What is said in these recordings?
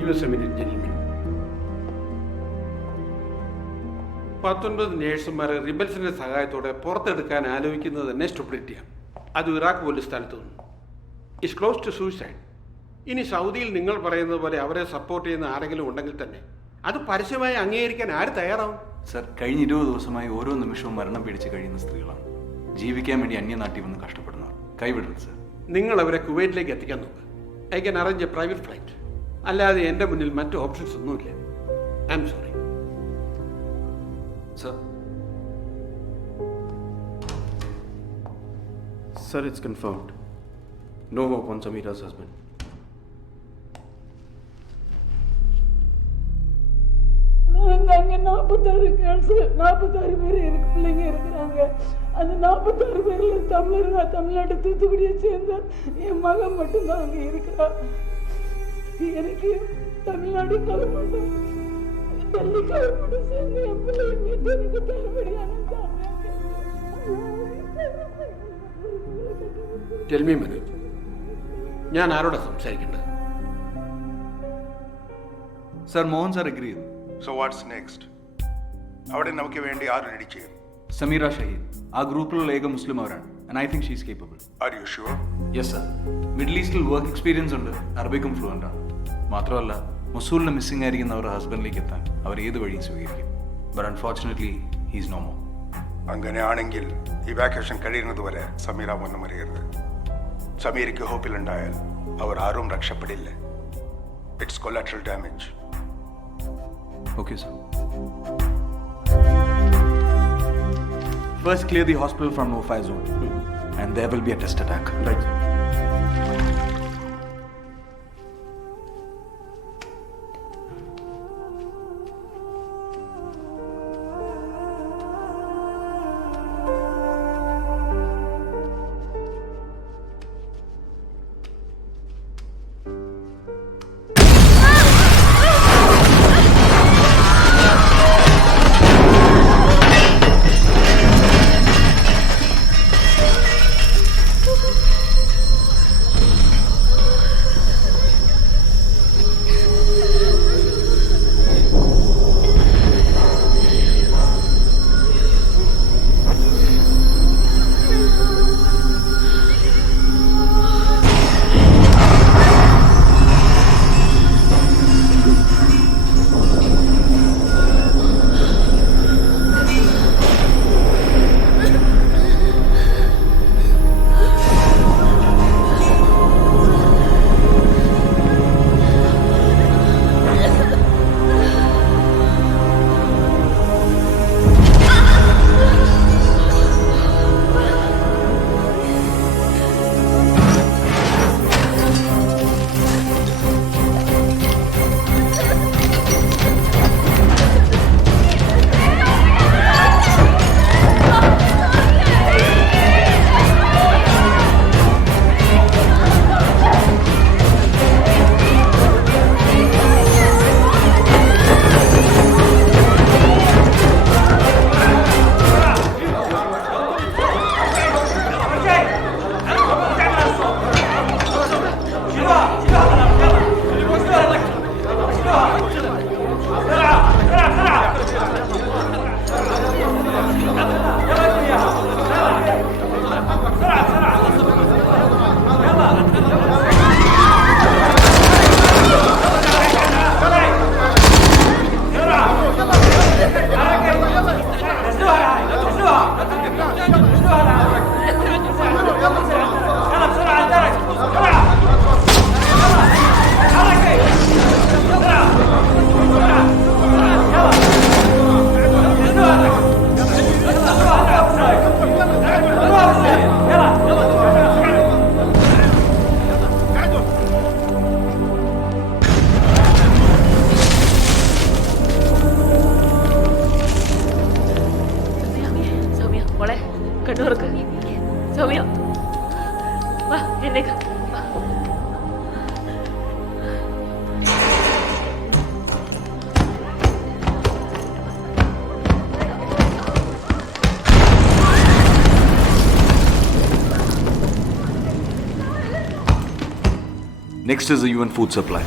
Give us a minute, gentlemen. 19 നേഴ്സുമാരെ റിബൽസിന്റെ സഹായത്തോടെ പുറത്തെടുക്കാൻ ആലോചിക്കുന്നത് തന്നെ സ്റ്റുപ്പിഡിറ്റിയാണ്. അത് ഇറാഖ് പോലീസ് സ്ഥലത്ത് നിന്നു. It's close to suicide. ഇനി സൗദിയിൽ നിങ്ങൾ പറയുന്നത് പോലെ അവരെ സപ്പോർട്ട് ചെയ്യുന്ന ആരെങ്കിലും ഉണ്ടെങ്കിൽ തന്നെ അത് പരസ്യമായി അംഗീകരിക്കാൻ ആര് തയ്യാറാവും? സർ, കഴിഞ്ഞ 20 ദിവസമായി ഓരോ നിമിഷവും മരണം പിടിച്ച് കഴിയുന്ന സ്ത്രീകളാണ്. ജീവിക്കാൻ വേണ്ടി അന്യനാട്ടിൽ വന്ന് കഷ്ടപ്പെടുന്നവർ. കൈവിടരുത് സർ. നിങ്ങൾ അവരെ കുവൈറ്റിലേക്ക് എത്തിക്കാൻ നോക്കുക. I can arrange A private flight. അല്ലാതെ എൻ്റെ മുന്നിൽ മറ്റു ഓപ്ഷൻസ് ഒന്നുമില്ല. I am sorry sir. Sir, it's confirmed. No hope on Samira's husband. அங்கே 46 கேர்ள்ஸு 46 பேர் இருக்கு பிள்ளைங்க இருக்கிறாங்க. அந்த 46 பேரில் தமிழ்நாட்டு தூத்துக்குடியை சேர்ந்த என் மகன் மட்டும்தான் அங்கே இருக்கிறா. எனக்கு தமிழ்நாடு கவர்மெண்ட்டும் டெல்லி கவர்மெண்ட்டும் சேர்ந்து என் பிள்ளைய மீட்டு எனக்கு தருபடியான ടെൽമി മനോജ്, ഞാൻ ആരോടാ സംസാരിക്കേണ്ടത്? സർ, മോഹൻ സാർ എഗ്രി ചെയ്തു. So what's next? അവിടെ നമുക്ക് വേണ്ടി ആര് റെഡി ചെയ്യും? സമീറ ഷഹീദ്. ആ ഗ്രൂപ്പിലുള്ള ഏക മുസ്ലിം അവരാണ്. And I think she is capable. Are you sure? Yes sir. Middle ഈസ്റ്റിൽ വർക്ക് എക്സ്പീരിയൻസ് ഉണ്ട്. അറബിക്കും ഫ്ലുവൻ്റ് ആണ്. മാത്രമല്ല മൊസൂലിന് മിസ്സിംഗ് ആയിരിക്കുന്ന അവരുടെ ഹസ്ബൻഡിലേക്ക് എത്താൻ അവർ ഏത് വഴിയും സ്വീകരിക്കും. But unfortunately he's no more. അങ്ങനെയാണെങ്കിൽ ഈ വാക്കേഷൻ കഴിയുന്നത് വരെ സമീറ ഒന്നും അറിയരുത്. സമീരയ്ക്ക് ഹോപ്പിലുണ്ടായാൽ അവർ ആരും രക്ഷപ്പെടില്ല. It's collateral damage. Okay, sir. First, clear the hospital from no-fire zone, and there will be a test attack. Right, sir. Soumya വാ എന്നേക്ക് Next is the UN food supply.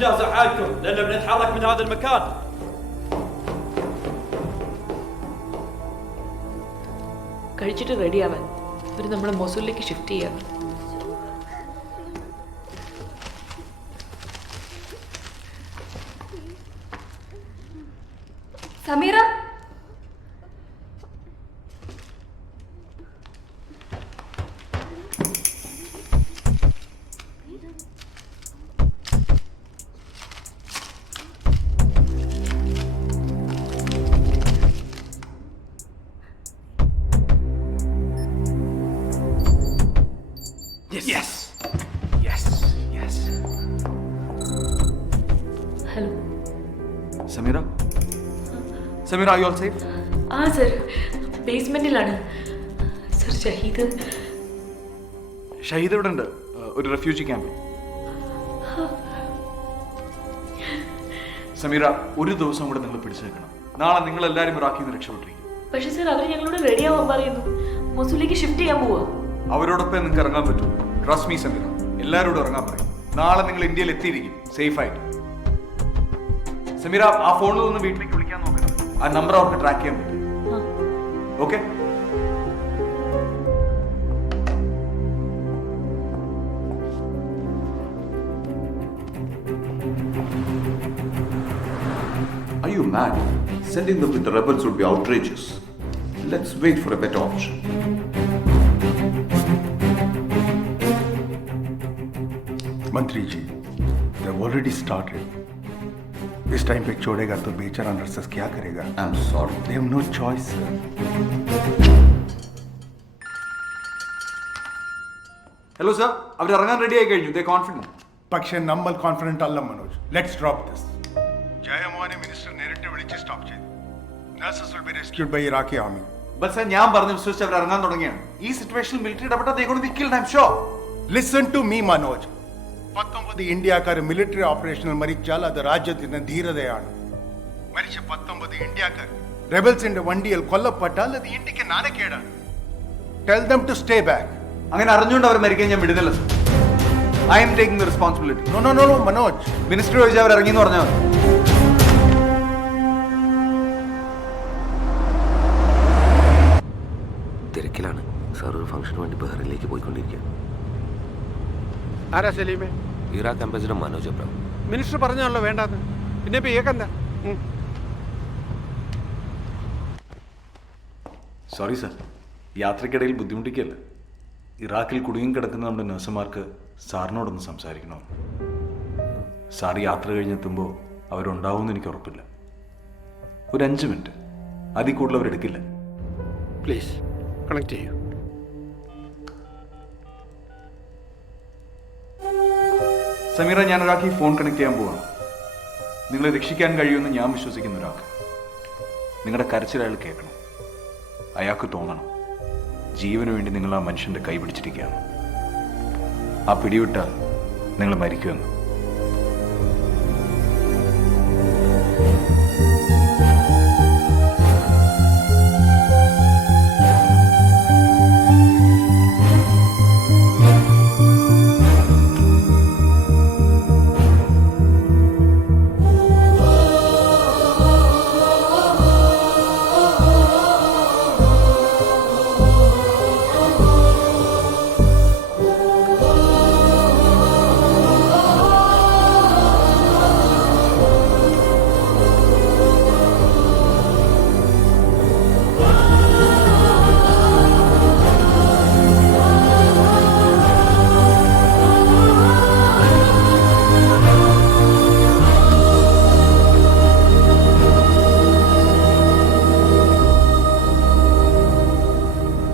مجهزة حالكم لأن بنتحرك من هذا المكان. കഴിച്ചിട്ട് റെഡിയാവാൻ ഇവർ നമ്മളെ മൊസൂലിലേക്ക് ഷിഫ്റ്റ് ചെയ്യാം. Sameera, hello. Sameera, are you all safe? ആ sir, ബേസ്മെന്റിലാണ് sir. Shaheed ഇവിടെ ഉണ്ട്, ഒരു റെഫ്യൂജി ക്യാമ്പിൽ. സമീറ, ഒരു ദിവസം കൂടെ നിങ്ങൾ പിടിച്ചു നിൽക്കണം. നാളെ നിങ്ങൾ എല്ലാവരും ഇറാഖിൽ നിന്ന് രക്ഷപ്പെട്ടിരിക്കും. പക്ഷെ സർ, അവർ ഞങ്ങളോട് റെഡി ആവാൻ പറയുന്നു. മൊസൂലിലേക്ക് ഷിഫ്റ്റ് ചെയ്യാൻ പോവാ. അവരോടൊപ്പം നിങ്ങൾക്ക് ഇറങ്ങാൻ പറ്റും. ട്രസ്റ്റ് മീ സമീറ, എല്ലാവരോടും ഇറങ്ങാൻ പറയും. നാളെ നിങ്ങൾ ഇന്ത്യയിൽ എത്തിയിരിക്കും സേഫ് ആയിട്ട്. സമീറ, ആ ഫോണിൽ നിന്ന് വീട്ടിലേക്ക് വിളിക്കാൻ നോക്കരുത്. ആ നമ്പർ അവർക്ക് ട്രാക്ക് ചെയ്യാൻ പറ്റും. Okay? Are you mad? Sending them with the rebels would be outrageous. Let's wait for a better option. मंत्री जी, they've already started. इस टाइम पे छोड़ेगा तो बेचारा नर्सेस क्या करेगा? I'm sorry. They have no choice, sir. Hello sir, അവർ ഇറങ്ങാൻ റെഡി ആയി കഴിഞ്ഞു. They confident. പക്ഷേ നമ്മൾ കോൺഫിഡന്റ് അല്ല മനോജ്. Let's drop this. ജയമോഹനെ മിനിസ്റ്റർ നേരിട്ട് വിളിച്ച് സ്റ്റോപ്പ് ചെയ്തു. Nurses will be rescued by Iraqi army. But sir, ഞാൻ പറഞ്ഞു വിശ്വസിച്ച് അവർ ഇറങ്ങാൻ തുടങ്ങിയാണ്. ഈ സിറ്റുവേഷനിൽ മിലിറ്ററി ഇടപെട്ടാൽ they going to be killed, I'm sure. Listen to me, Manoj. 19 ഇന്ത്യക്കാർ മിലിറ്ററി ഓപ്പറേഷനിൽ മരിച്ചാൽ അത് രാജ്യത്തിന്റെ ധീരതയാണ്. മരിച്ച 19 ഇന്ത്യക്കാർ റെബൽസിന്റെ വണ്ടിയിൽ കൊല്ലപ്പെട്ടാൽ അത് ഇന്ത്യക്ക് നാണക്കേടാണ്. Tell them to stay back. അങ്ങനെ അറിഞ്ഞുകൊണ്ട് അവർ മരിക്കാൻ ഞാൻ വിടുന്നില്ല sir. I am taking the responsibility. No, Manoj. Minister ചോദിച്ചാൽ അവർ ഇറങ്ങി എന്ന് പറഞ്ഞാൽ മതി. തിരക്കിലാണ് സാർ. ഒരു ഫംഗ്ഷന് വേണ്ടി ബഹ്റിനിലേക്ക് പോയിക്കൊണ്ടിരിക്കുക. ആരാ സലീമേ? Iraq ambassador Manoj Abraham. Minister പറഞ്ഞാണല്ലോ വേണ്ടാന്ന്. പിന്നെ ഇപ്പൊ ഏക്കെന്താ? സോറി സർ, യാത്രക്കിടയിൽ ബുദ്ധിമുട്ടിക്കല്ല. ഇറാഖിൽ കുടുങ്ങി കിടക്കുന്ന നമ്മുടെ നഴ്സുമാർക്ക് സാറിനോടൊന്ന് സംസാരിക്കണോ? സാർ യാത്ര കഴിഞ്ഞെത്തുമ്പോൾ അവരുണ്ടാവുമെന്ന് എനിക്ക് ഉറപ്പില്ല. ഒരു 5 മിനിറ്റ്, അതിൽ കൂടുതൽ അവരെടുക്കില്ല. പ്ലീസ് കണക്ട് ചെയ്യൂ. സമീറ, ഞാൻ ഒരാൾക്ക് ഈ ഫോൺ കണക്ട് ചെയ്യാൻ പോവാണ്. നിങ്ങളെ രക്ഷിക്കാൻ കഴിയുമെന്ന് ഞാൻ വിശ്വസിക്കുന്ന ഒരാൾക്ക്. നിങ്ങളുടെ കരച്ചിൽ അയാൾ കേൾക്കണം. അയാൾക്ക് തോന്നണം ജീവന് വേണ്ടി നിങ്ങൾ ആ മനുഷ്യന്റെ കൈ പിടിച്ചിരിക്കുകയാണ്. ആ പിടിവിട്ടാൽ നിങ്ങൾ മരിക്കുമെന്ന്.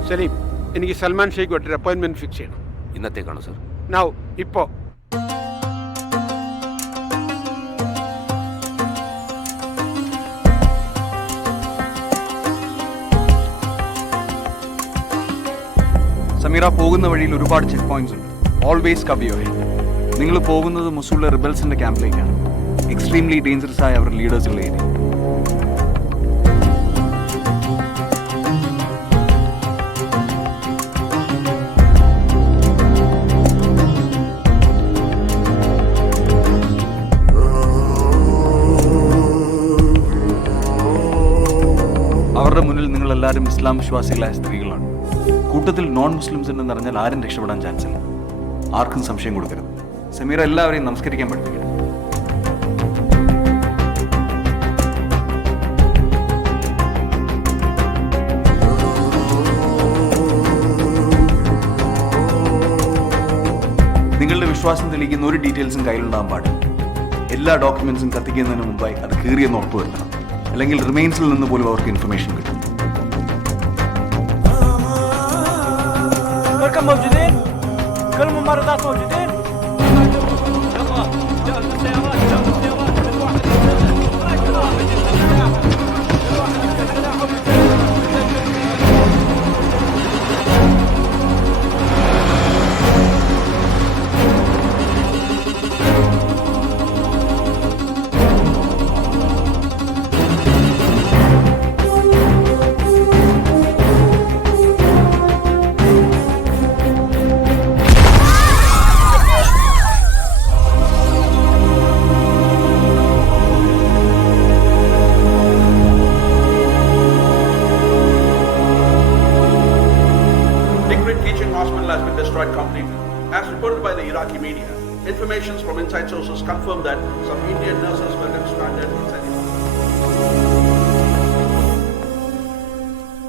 സലീം, എനിക്ക് സൽമാൻ ഷെയ്ഖുമായിട്ട് ഒരു അപ്പോയിൻമെന്റ് ഫിക്സ് ചെയ്യണം. ഇന്നത്തേക്കാണോ സാർ? നൗ, ഇപ്പോ. സമീറ, പോകുന്ന വഴിയിൽ ഒരുപാട് ചെക്ക് പോയിന്റ്സ് ഉണ്ട്. Always cover your head. നിങ്ങൾ പോകുന്നത് മൊസൂളിലെ റിബൽസിന്റെ ക്യാമ്പിലേക്കാണ്. എക്സ്ട്രീംലി ഡേഞ്ചറസ് ആയ അവരുടെ ലീഡേഴ്സുള്ള ഏരിയ. എല്ലാവരും ഇസ്ലാം വിശ്വാസികളായ സ്ത്രീകളാണ്. കൂട്ടത്തിൽ നോൺ മുസ്ലിംസ് എന്ന് പറഞ്ഞാൽ ആരും രക്ഷപ്പെടാൻ ചാൻസ് ഇല്ല. ആർക്കും സംശയം കൊടുക്കരുത്. സമീറ എല്ലാവരെയും നമസ്കരിക്കാൻ പഠിപ്പിക്കണം. നിങ്ങളുടെ വിശ്വാസം തെളിയിക്കുന്ന ഒരു ഡീറ്റെയിൽസും കയ്യിലുണ്ടാകാൻ പാടില്ല. എല്ലാ ഡോക്യുമെന്റ്സും കത്തിക്കുന്നതിന് മുമ്പായി അത് കീറിയെന്ന് ഉറപ്പുവരുത്തണം. അല്ലെങ്കിൽ റിമൈൻസിൽ നിന്ന് പോലും അവർക്ക് ഇൻഫർമേഷൻ കിട്ടും. Tikrit Teaching Hospital has been destroyed completely. As reported by the Iraqi media, information from inside sources confirm that some Indian nurses were then stranded inside the hospital.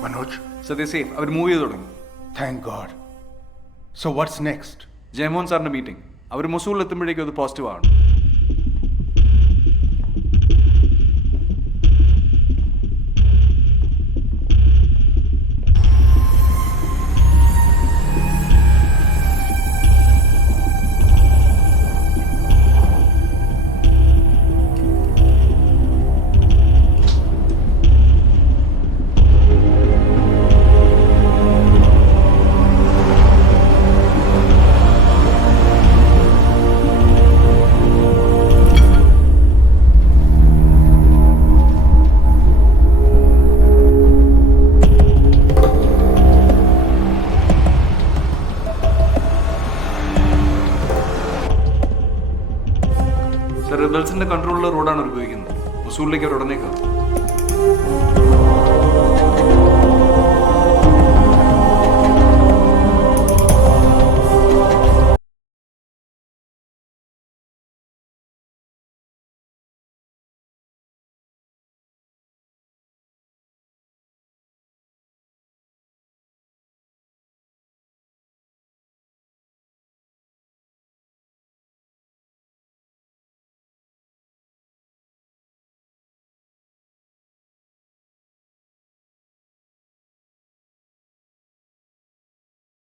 Manoj, So they say അവർ move ചെയ്ത് തുടങ്ങി. thank God. So what's next? Jayamohan സാറിന്റെ meeting. അവർ മൊസൂളിൽ എത്തുമ്പോഴേക്കും അത് positive ആണ്. Sir റിബൽസിന്റെ കൺട്രോളിലുള്ള റോഡാണ് ഉപയോഗിക്കുന്നത്. മൊസൂളിലേക്ക് അവർ ഉടനെ കയറും.